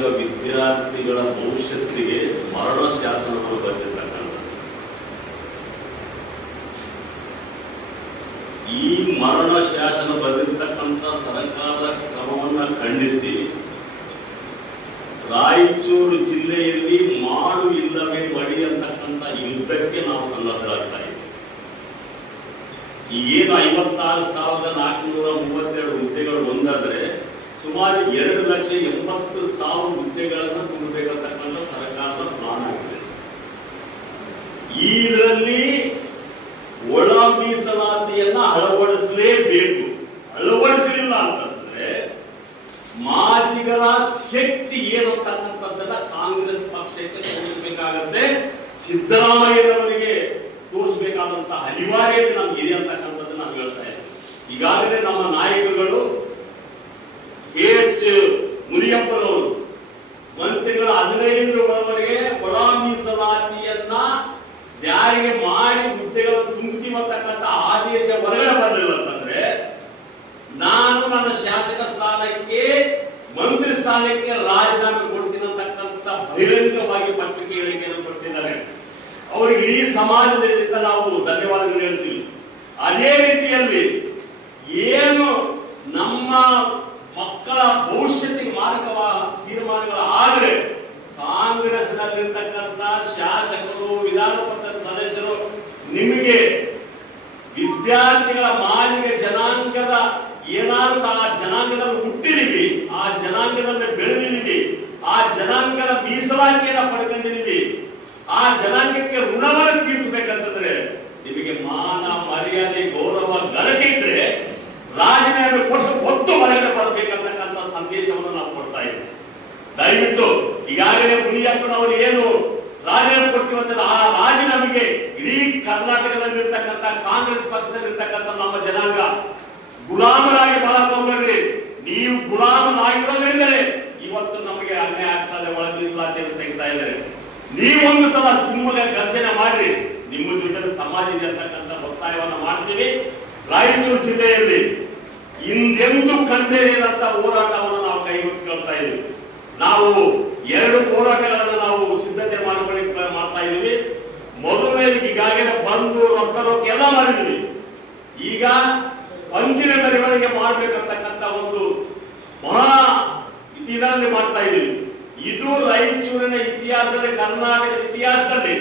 ಸಮಾಜದ ವಿದ್ಯಾರ್ಥಿಗಳ ಭವಿಷ್ಯತ್ತಿಗೆ ಮರಣ ಶಾಸನವನ್ನು ಬರೆದಿರ್ತಕ್ಕಂಥ ಈ ಮರಣ ಶಾಸನ ಬರೆದಿರ್ತಕ್ಕಂಥ ಸರ್ಕಾರದ ಕ್ರಮವನ್ನು ಖಂಡಿಸಿ ರಾಯಚೂರು ಜಿಲ್ಲೆಯಲ್ಲಿ ಮಾಡು ಇಲ್ಲವೇ ಮಡಿ ಅಂತಕ್ಕಂಥ ಯುದ್ಧಕ್ಕೆ ನಾವು ಸನ್ನದ್ಧರಾಗ್ತಾ ಇದ್ದೀವಿ. ಈಗೇನು 56,432 ಹುದ್ದೆಗಳು ಒಂದಾದ್ರೆ ಸುಮಾರು 2,80,000 ಹುದ್ದೆಗಳನ್ನು ತುಂಬಬೇಕಂತಕ್ಕಂಥ ಸರ್ಕಾರದ ಪ್ಲಾನ್ ಆಗಿದೆ. ಇದರಲ್ಲಿ ಒಳ ಮೀಸಲಾತಿಯನ್ನ ಅಳವಡಿಸಲೇಬೇಕು. ಅಳವಡಿಸಲಿಲ್ಲ ಅಂತಂದ್ರೆ ಮಾದಿಗರ ಶಕ್ತಿ ಏನು ಅಂತಕ್ಕಂಥದ್ದನ್ನ ಕಾಂಗ್ರೆಸ್ ಪಕ್ಷಕ್ಕೆ ತೋರಿಸಬೇಕಾಗತ್ತೆ. ಸಿದ್ದರಾಮಯ್ಯನವರಿಗೆ ತೋರಿಸಬೇಕಾದಂತ ಅನಿವಾರ್ಯತೆ ನಮ್ಗೆ ಇದೆ ಅಂತಕ್ಕಂಥದ್ದು ನಾವು ಹೇಳ್ತಾ ಇದ್ದೀವಿ. ಈಗಾಗಲೇ ನಮ್ಮ ನಾಯಕರುಗಳು ಮುನಿಯಪ್ಪನವರು ಮಂತ್ರಿಗಳ 15ರವರೆಗೆ ಒಳ ಮೀಸಲಾತಿಯನ್ನ ಜಾರಿಗೆ ಮಾಡಿ ಹುದ್ದೆಗಳನ್ನು ತುಂಬುತ್ತೀವತಕ್ಕಂಥ ಆದೇಶ ಹೊರಗಡೆ ಬರಲಿಲ್ಲ ಅಂತಂದ್ರೆ ನಾನು ನನ್ನ ಶಾಸಕ ಸ್ಥಾನಕ್ಕೆ ಮಂತ್ರಿ ಸ್ಥಾನಕ್ಕೆ ರಾಜೀನಾಮೆ ಕೊಡ್ತೀನಿ ಅಂತಕ್ಕಂಥ ಬಹಿರಂಗವಾಗಿ ಪತ್ರಿಕೆ ಹೇಳಿಕೆಯನ್ನು ಕೊಟ್ಟಿದ್ದಾರೆ. ಅವರಿಗೆ ಇಡೀ ಸಮಾಜದಿಂದ ನಾವು ಧನ್ಯವಾದಗಳು ಹೇಳ್ತೀವಿ. ಅದೇ ರೀತಿಯಲ್ಲಿ ಏನು ನಮ್ಮ ಮಕ್ಕಳ ಭವಿಷ್ಯತ್ತಿಗೆ ಮಾರಕವಾದ ತೀರ್ಮಾನಗಳು ಆದರೆ ಕಾಂಗ್ರೆಸ್ನಲ್ಲಿರ್ತಕ್ಕಂಥ ಶಾಸಕರು, ವಿಧಾನ ಪರಿಷತ್ ಸದಸ್ಯರು ನಿಮಗೆ ವಿದ್ಯಾರ್ಥಿಗಳ ಮಾಲಿನ್ಯ ಜನಾಂಗದ ಏನಾದ್ರು ಆ ಜನಾಂಗದಲ್ಲಿ ಹುಟ್ಟಿದೀವಿ, ಆ ಜನಾಂಗದಲ್ಲಿ ಬೆಳೆದಿದ್ದೀವಿ, ಆ ಜನಾಂಗದ ಮೀಸಲಾತಿಯನ್ನ ಪಡ್ಕೊಂಡಿದ್ದೀವಿ, ಆ ಜನಾಂಗಕ್ಕೆ ಋಣವನ್ನು ತೀರಿಸಬೇಕಂತಂದ್ರೆ ನಿಮಗೆ ಮಾನ ಮರ್ಯಾದೆ ಗೌರವ ಘನತೆ ಇದ್ರೆ ರಾಜೀನಾಮೆ ಕೊಟ್ಟು ಒತ್ತು ಹೊರಗಡೆ ಬರಬೇಕಂತಕ್ಕಂಥ ಸಂದೇಶವನ್ನು ನಾವು ಕೊಡ್ತಾ ಇದ್ದೀವಿ. ದಯವಿಟ್ಟು ಈಗಾಗಲೇ ಮುನಿಯಪ್ಪನವರು ಏನು ರಾಜೀನಾಮೆ ಕೊಡ್ತೀವಂತ ಆ ರಾಜೀನಾಮೆಗೆ ಇಡೀ ಕರ್ನಾಟಕದಲ್ಲಿರ್ತಕ್ಕಂಥ ಕಾಂಗ್ರೆಸ್ ಪಕ್ಷದಲ್ಲಿರ್ತಕ್ಕಂಥ ನಮ್ಮ ಜನಾಂಗ ಗುಲಾಮರಾಗಿ ಬಾಳಕ್ ಹೋಗ್ಬೇಡ್ರಿ. ನೀವು ಗುಲಾಮರಾಗಿರೋದ್ರಿಂದಲೇ ಇವತ್ತು ನಮಗೆ ಅನ್ಯಾಯ ಆಗ್ತದೆ. ಒಳ ಮೀಸಲಾತಿಯನ್ನು ತೆಗಿತಾ ಇದ್ದಾರೆ. ನೀವೊಂದು ಸಲ ಸಿಂಹದ ಗರ್ಜನೆ ಮಾಡ್ರಿ. ನಿಮ್ಮ ಜೊತೆ ಸಮಾಜ ಇದೆ ಅಂತಕ್ಕಂಥ ಒತ್ತಾಯವನ್ನ ಮಾಡ್ತೀವಿ. ರಾಯಚೂರು ಜಿಲ್ಲೆಯಲ್ಲಿ ಹಿಂದೆಂದು ಕಂಡೇರಿದಂತ ಹೋರಾಟವನ್ನು ನಾವು ಕೈಗೊಳ್ತಾ ಇದ್ದೀವಿ. ನಾವು 2 ಹೋರಾಟಗಳನ್ನು ನಾವು ಸಿದ್ಧತೆ ಮಾಡ್ತಾ ಇದ್ದೀವಿ. ಮೊದಲನೇದು ಈಗಾಗಲೇ ಬಂದು ರಸ್ತೆ ಎಲ್ಲ ಮಾಡಿದ್ವಿ. ಈಗ ಪಂಚಿನ ಮೆರವಣಿಗೆ ಮಾಡ್ಬೇಕಂತಕ್ಕಂಥ ಒಂದು ಮಹಾ ಇದರಲ್ಲಿ ಮಾಡ್ತಾ ಇದ್ದೀವಿ. ಇದು ರಾಯಚೂರಿನ ಇತಿಹಾಸದಲ್ಲಿ, ಕರ್ನಾಟಕದ ಇತಿಹಾಸದಲ್ಲಿ